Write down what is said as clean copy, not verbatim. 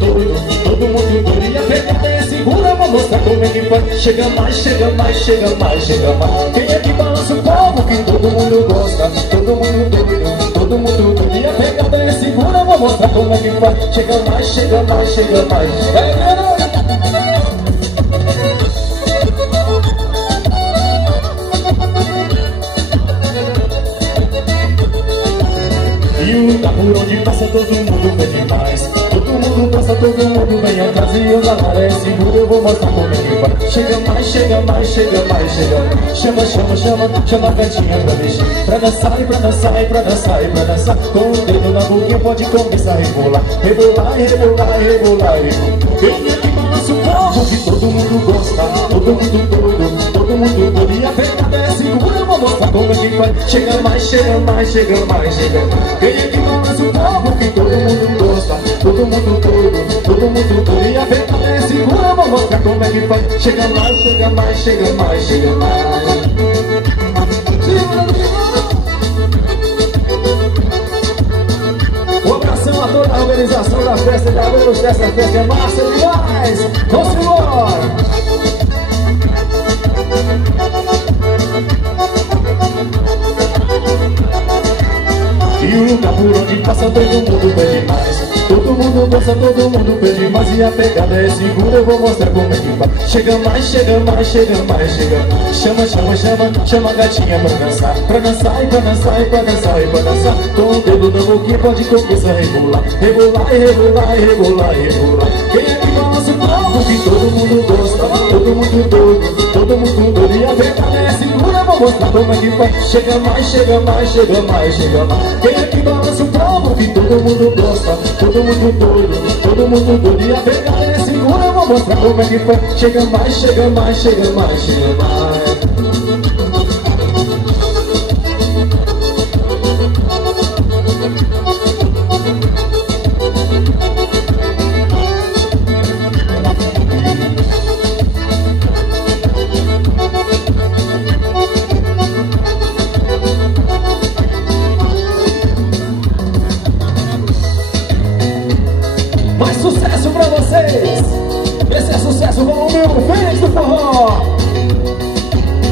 doido, todo mundo doido. E a pegada é segura, vou mostrar como é que faz. Chega mais, chega mais, chega mais, chega mais. Quem é que balança o povo que todo mundo gosta? Todo mundo doido, todo mundo doido. E a pegada é segura, vou mostrar como é que faz. Chega mais, chega mais, chega mais. E o lugar por onde passa todo mundo pede mais. Todo mundo passa, todo mundo vem atrás. E eu na maré segura, eu vou mostrar como é que vai. Chega mais, chega mais, chega mais, chega mais. Chama, chama, chama, chama a gatinha pra mexer. Pra dançar e pra dançar e pra dançar e pra dançar. Com o dedo na boquinha pode começar a rebolar. Rebolar, rebolar, rebolar, rebolar. Quem é que balança o povo que todo mundo gosta? Todo mundo doido, todo mundo doido. E a pegada é segura, eu vou mostrar como é que vai. Chega mais, chega mais, chega mais, chega mais. Quem é que balança o povo que todo mundo gosta? Todo mundo doido, todo mundo doido. E a pegada é segura, vou mostrar como é que faz. Chega mais, chega mais, chega mais, chega mais. Um abração a toda a organização da festa de alunos dessa festa é massa demais. Vamos embora! E o lugar por onde passa todo mundo pede mais. Todo mundo dança, todo mundo pede mais. E a pegada é segura, eu vou mostrar como é que vai. Chega mais, chega mais, chega mais, chega mais. Chama, chama, chama, chama a gatinha pra dançar. Pra dançar e pra dançar e pra dançar e pra dançar. Com o dedo na boquinha pode começar a rebolar. Rebolar e rebolar e rebolar e rebolar. Quem é que balança o povo que todo mundo gosta? Todo mundo doido, todo mundo doido. E a pegada é segura, vou mostrar como é que faz. Chega mais, chega mais, chega mais, chega mais. Quem é que balança o povo que todo mundo gosta? Todo mundo doido, todo mundo doido. E a pegada é segura, vou mostrar como é que faz. Chega mais, chega mais, chega mais, chega mais.